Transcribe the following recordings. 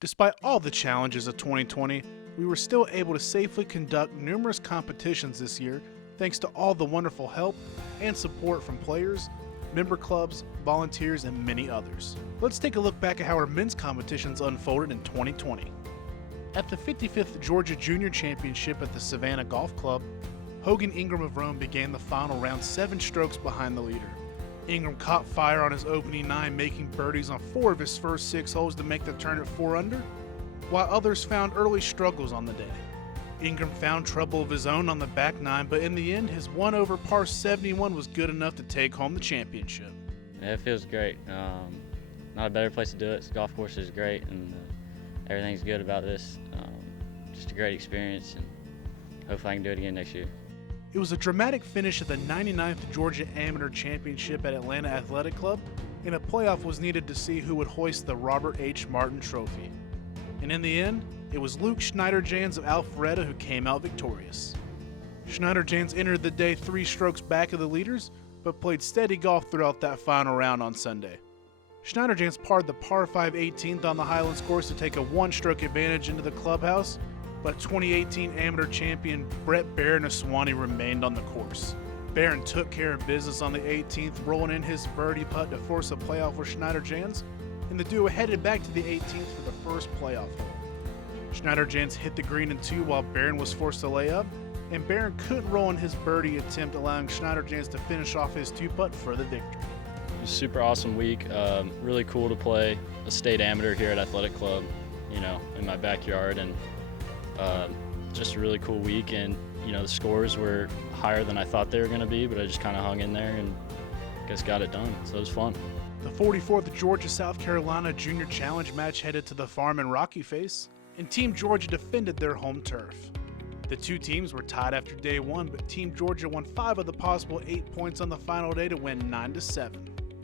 Despite all the challenges of 2020, we were still able to safely conduct numerous competitions this year thanks to all the wonderful help and support from players, member clubs, volunteers, and many others. Let's take a look back at how our men's competitions unfolded in 2020. At the 55th Georgia Junior Championship at the Savannah Golf Club, Hogan Ingram of Rome began the final round 7 strokes behind the leader. Ingram caught fire on his opening 9, making birdies on 4 of his first 6 holes to make the turn at 4 under, while others found early struggles on the day. Ingram found trouble of his own on the back 9, but in the end, his 1 over par 71 was good enough to take home the championship. Yeah, it feels great. Not a better place to do it. The golf course is great, and everything's good about this. Just a great experience, and hopefully I can do it again next year. It was a dramatic finish at the 99th Georgia Amateur Championship at Atlanta Athletic Club, and a playoff was needed to see who would hoist the Robert H. Martin Trophy. And in the end, it was Luke Schneider-Jans of Alpharetta who came out victorious. Schneider-Jans entered the day 3 strokes back of the leaders, but played steady golf throughout that final round on Sunday. Schneider-Jans parred the par 5 18th on the Highlands course to take a 1-stroke advantage into the clubhouse, but 2018 amateur champion Brett Barron of Suwannee remained on the course. Barron took care of business on the 18th, rolling in his birdie putt to force a playoff for Schneider-Jans, and the duo headed back to the 18th for the first playoff hole. Schneider-Jans hit the green in 2 while Barron was forced to lay up, and Barron couldn't roll in his birdie attempt, allowing Schneider-Jans to finish off his 2-putt for the victory. It was a super awesome week. Really cool to play a state amateur here at Athletic Club, in my backyard, and just a really cool week. And the scores were higher than I thought they were going to be, but I just kind of hung in there and I guess got it done. So it was fun. The 44th Georgia-South Carolina Junior Challenge match headed to the farm in Rocky Face, and Team Georgia defended their home turf. The 2 teams were tied after day 1, but Team Georgia won 5 of the possible 8 points on the final day to win 9-7.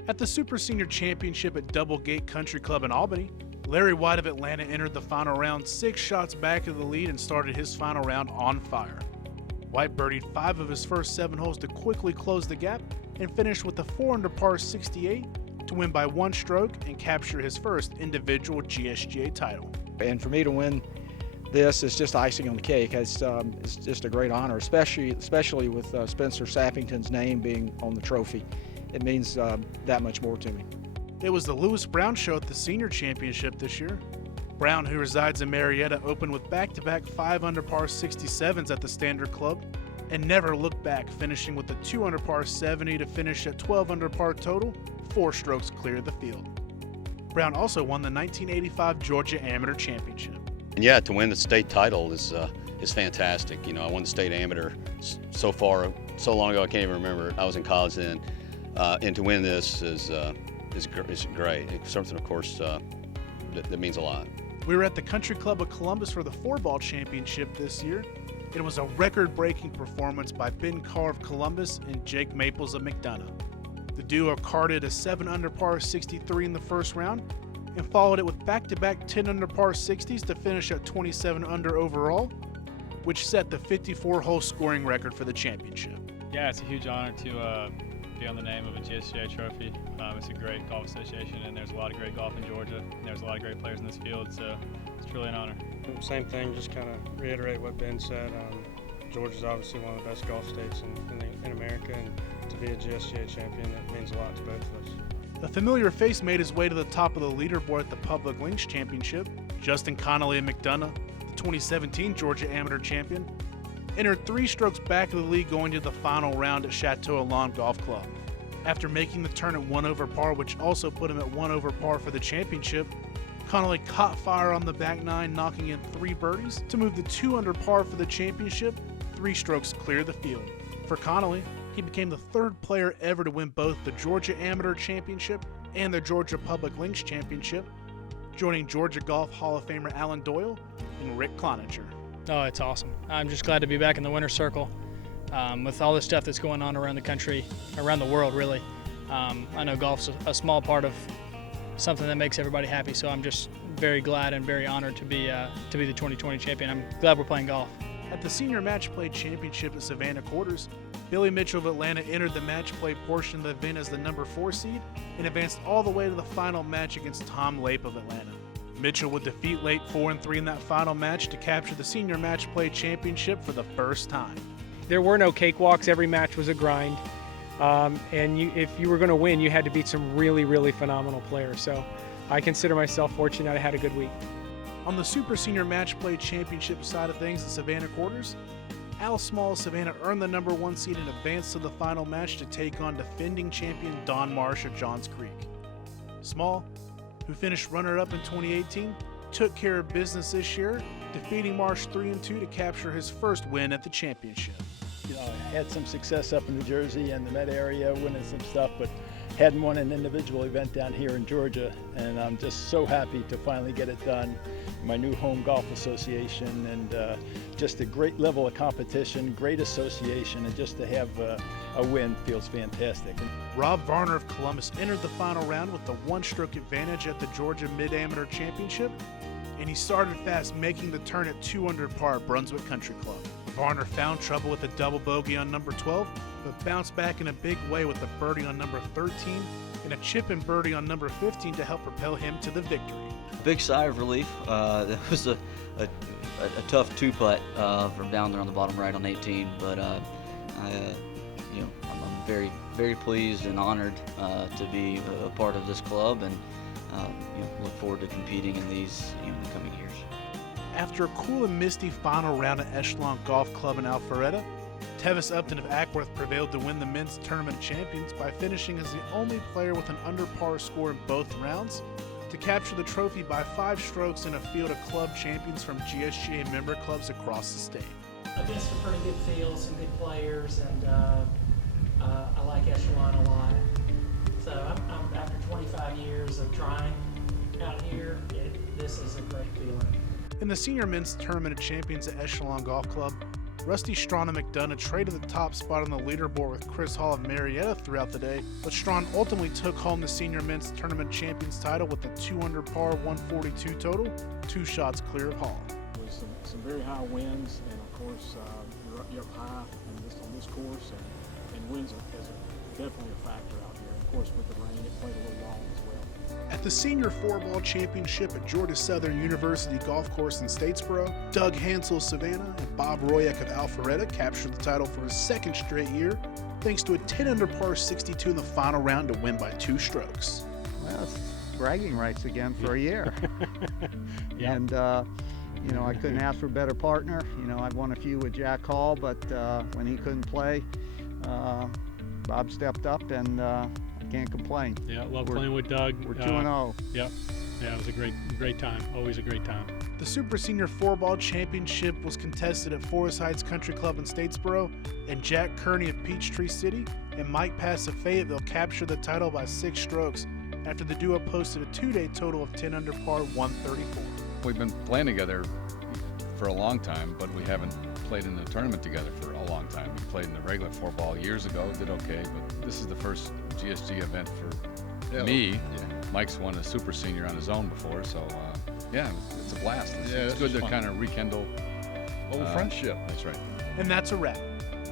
At the Super Senior Championship at Doublegate Country Club in Albany, Larry White of Atlanta entered the final round 6 shots back of the lead and started his final round on fire. White birdied 5 of his first 7 holes to quickly close the gap and finished with a 4 under par 68 to win by 1 stroke and capture his first individual GSGA title. And for me to win this is just icing on the cake. It's just a great honor, especially with Spencer Sappington's name being on the trophy. It means that much more to me. It was the Lewis Brown Show at the Senior Championship this year. Brown, who resides in Marietta, opened with back-to-back 5 under par 67s at the Standard Club and never looked back, finishing with a 2 under par 70 to finish at 12 under par total, 4 strokes clear of the field. Brown also won the 1985 Georgia Amateur Championship. And yeah, to win the state title is fantastic. I won the state amateur so long ago I can't even remember. I was in college then, and to win this is great. It's something, of course, that means a lot. We were at the Country Club of Columbus for the 4-ball championship this year. It was a record-breaking performance by Ben Carr of Columbus and Jake Maples of McDonough. The duo carded a 7 under par 63 in the first round and followed it with back-to-back 10 under par 60s to finish at 27 under overall, which set the 54-hole scoring record for the championship. Yeah, it's a huge honor to be on the name of a GSGA trophy. It's a great golf association, and there's a lot of great golf in Georgia, and there's a lot of great players in this field, so it's truly an honor. Same thing, just kind of reiterate what Ben said. Georgia's obviously one of the best golf states in America, and to be a GSGA champion, that means a lot to both of us. A familiar face made his way to the top of the leaderboard at the Public Links Championship. Justin Connolly of McDonough, the 2017 Georgia Amateur champion, entered 3 strokes back of the lead going to the final round at Chateau Alon Golf Club. After making the turn at 1 over par, which also put him at 1 over par for the championship, Connolly caught fire on the back 9, knocking in 3 birdies to move the 2 under par for the championship, 3 strokes clear of the field. For Connolly, he became the 3rd player ever to win both the Georgia Amateur Championship and the Georgia Public Links Championship, joining Georgia Golf Hall of Famer Alan Doyle and Rick Cloninger. Oh, it's awesome. I'm just glad to be back in the winner's circle. With all the stuff that's going on around the country, around the world really. I know golf's a small part of something that makes everybody happy, so I'm just very glad and very honored to be the 2020 champion. I'm glad we're playing golf. At the Senior Match Play Championship at Savannah Quarters, Billy Mitchell of Atlanta entered the match play portion of the event as the number 4 seed and advanced all the way to the final match against Tom Lape of Atlanta. Mitchell would defeat Lake 4-3 in that final match to capture the senior match play championship for the first time. There were no cakewalks. Every match was a grind. If you were going to win, you had to beat some really, really phenomenal players. So I consider myself fortunate I had a good week. On the Super Senior Match Play Championship side of things at Savannah Quarters, Al Small of Savannah earned the number 1 seed and advanced to the final match to take on defending champion Don Marsh of Johns Creek. Small, who finished runner-up in 2018, took care of business this year, defeating Marsh 3-2 to capture his first win at the championship. You know, I had some success up in New Jersey and the Met area winning some stuff, but hadn't won an individual event down here in Georgia, and I'm just so happy to finally get it done. My new home golf association, and just a great level of competition, great association, and just to have a win feels fantastic. Rob Varner of Columbus entered the final round with the 1-stroke advantage at the Georgia MidAmateur Championship, and he started fast, making the turn at 2 under par at Brunswick Country Club. Varner found trouble with a double bogey on number 12, but bounced back in a big way with a birdie on number 13 and a chip and birdie on number 15 to help propel him to the victory. Big sigh of relief. That was a tough 2-putt from down there on the bottom right on 18, but I'm very, very pleased and honored to be a part of this club, and look forward to competing in these in the coming years. After a cool and misty final round at Echelon Golf Club in Alpharetta, Tevis Upton of Ackworth prevailed to win the men's tournament champions by finishing as the only player with an under par score in both rounds to capture the trophy by 5 strokes in a field of club champions from GSGA member clubs across the state. Against a pretty good field, some good players, and I like Echelon a lot. So I'm after 25 years of trying out here, this is a great feeling. In the senior men's tournament of champions at Echelon Golf Club, Rusty Strawn and McDonough traded the top spot on the leaderboard with Chris Hall of Marietta throughout the day, but Strawn ultimately took home the senior men's tournament champions title with a 2 under par 142 total, 2 shots clear of Hall. With some very high winds, and of course you're up high on this course, and winds is definitely a factor out here. Of course with the rain it played a little long as well. At the Senior 4-Ball Championship at Georgia Southern University Golf Course in Statesboro, Doug Hansel of Savannah and Bob Royak of Alpharetta captured the title for his 2nd straight year, thanks to a 10 under par 62 in the final round to win by 2 strokes. Well, it's bragging rights again for a year. Yep. And, I couldn't ask for a better partner. I've won a few with Jack Hall, but when he couldn't play, Bob stepped up, and can't complain. Yeah, love playing with Doug. We're 2-0. Yep. Yeah, it was a great time. Always a great time. The Super Senior 4-Ball Championship was contested at Forest Heights Country Club in Statesboro, and Jack Kearney of Peachtree City and Mike Pass of Fayetteville captured the title by 6 strokes after the duo posted a 2-day total of 10 under par 134. We've been playing together for a long time, but we haven't played in the tournament together for a long time. We played in the regular 4-ball years ago, did okay, but this is the first GSG event for me. Yeah. Mike's won a Super Senior on his own before, so it's a blast. It's good to kind of rekindle old friendship. That's right. And that's a wrap.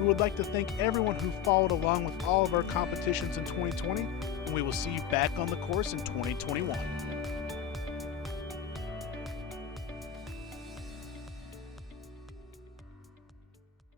We would like to thank everyone who followed along with all of our competitions in 2020, and we will see you back on the course in 2021.